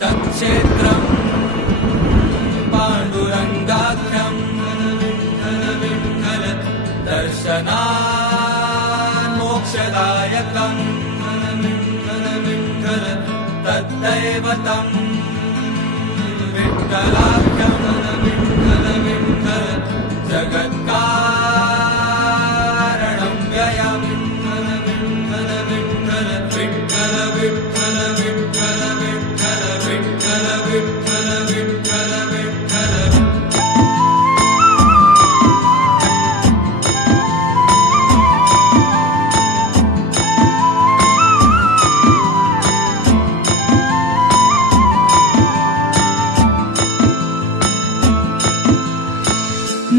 तत्क्षेत्रं पाण्डुरङ्गाख्यं दर्शनात् मोक्षदायकं तद्दैवतं विठ्ठलाख्यं जगत्कारणं व्ययं विठ्ठल विठ्ठल विठ्ठल विठ्ठल विठ्ठल विठ्ठल विठ्ठल विठ्ठल विठ्ठल।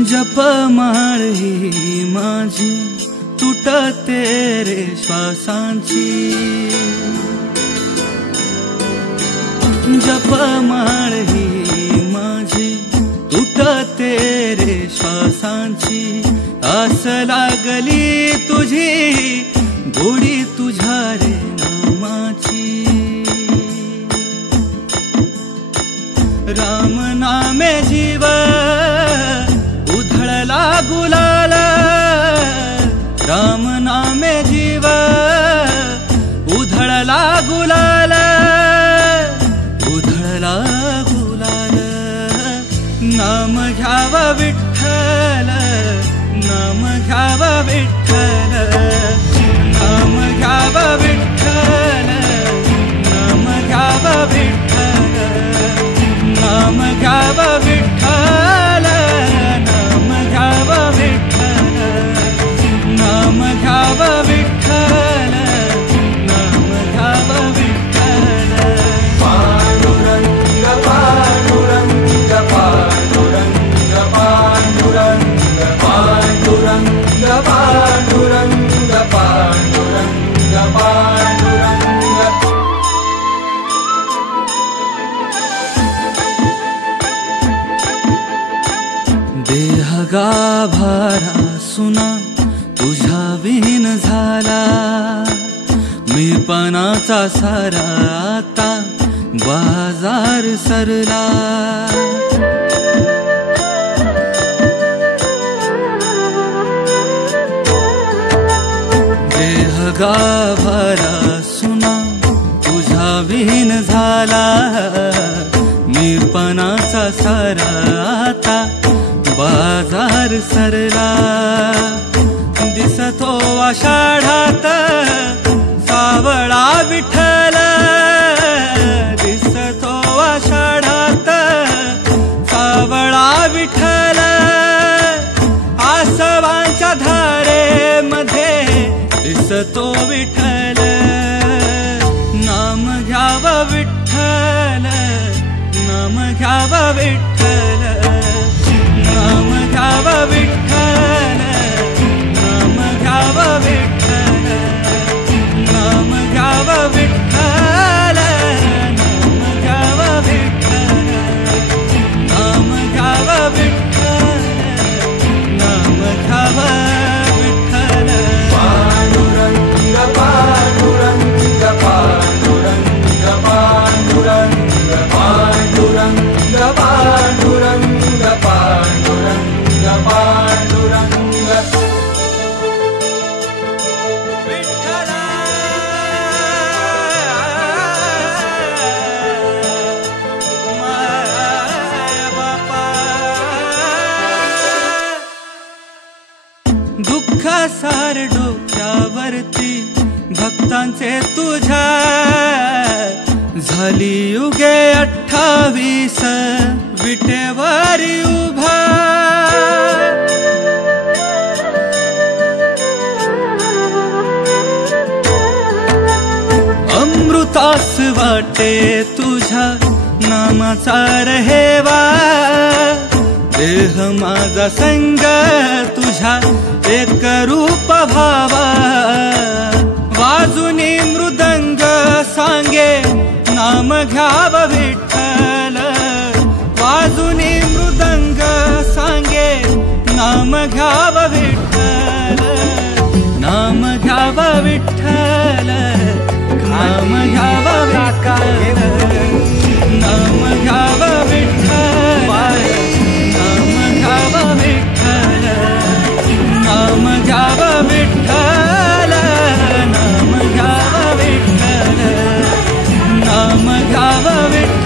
जपमाळ ही माझी तुटते रे श्वासांची, जपमाळ ही माझी तुटते रे श्वासांची, आस लागली तुझी गोडी तुझ्या रे नामाची, राम नामे जीव उधळला गुलाल, राम नामे जीव उधळला गुलाल, उधळला गुलाल, नाम घ्याव विठ्ठल, नाम घ्याव विठ्ठल, नाम घ्याव विठ्ठल, नाम घ्याव विठ्ठल, नाम घ्याव विठ्ठल, नाम घ्याव विठ्ठल, नाम घ्याव विठ्ठल, नाम घ्याव विठ्ठल। पांडुरंग पांडुरंग पांडुरंग पांडुरंग पांडुरंग पांडुरंग पांडुरंग पांडुरंग। देह गाभारा सुना तुझ्या विहीन झाला, मी पणाचा सारा आता बाजार सरला, देह गाभारा सुना तुझ्या विहीन झाला, मी पणाचा सारा आता बाजार सरला, दिसतो आषाढात सावळा विठ्ठल, दिसतो आषाढात सावळा विठ्ठल, आसवांच्या धारेमध्ये दिसतो विठ्ठल, नाम घ्याव विठ्ठल, नाम घ्याव विठ्ठल, नाम घ्याव विठ्ठल, नाम घ्याव विठ्ठल, नाम घ्याव विठ्ठल, नाम घ्याव विठ्ठल, नाम घ्याव विठ्ठल, नाम घ्याव विठ्ठल। पांडुरंग पांडुरंग पांडुरंग पांडुरंग पांडुरंग पांडुरंग पांडुरंग पांडुरंग। विठ्ठल माय बापा, दुःख सार डोक्यावरती भक्तांचे तुझ्या, झाली युगे 28 विटेवारी उभा, अमृतास वाटे तुझ्या नामाचा रहेवा, देह माझा संग तुझ्या एक रूप भावा, वाजुनी मृदंग सांगे नाम घ्याव विठ्ठल, वाजुनी मृदंग सांगे नाम घ्याव विठ्ठल, नाम घ्याव विठ्ठल, नाम घ्याव विठ्ठल, घ्याव विठ्ठल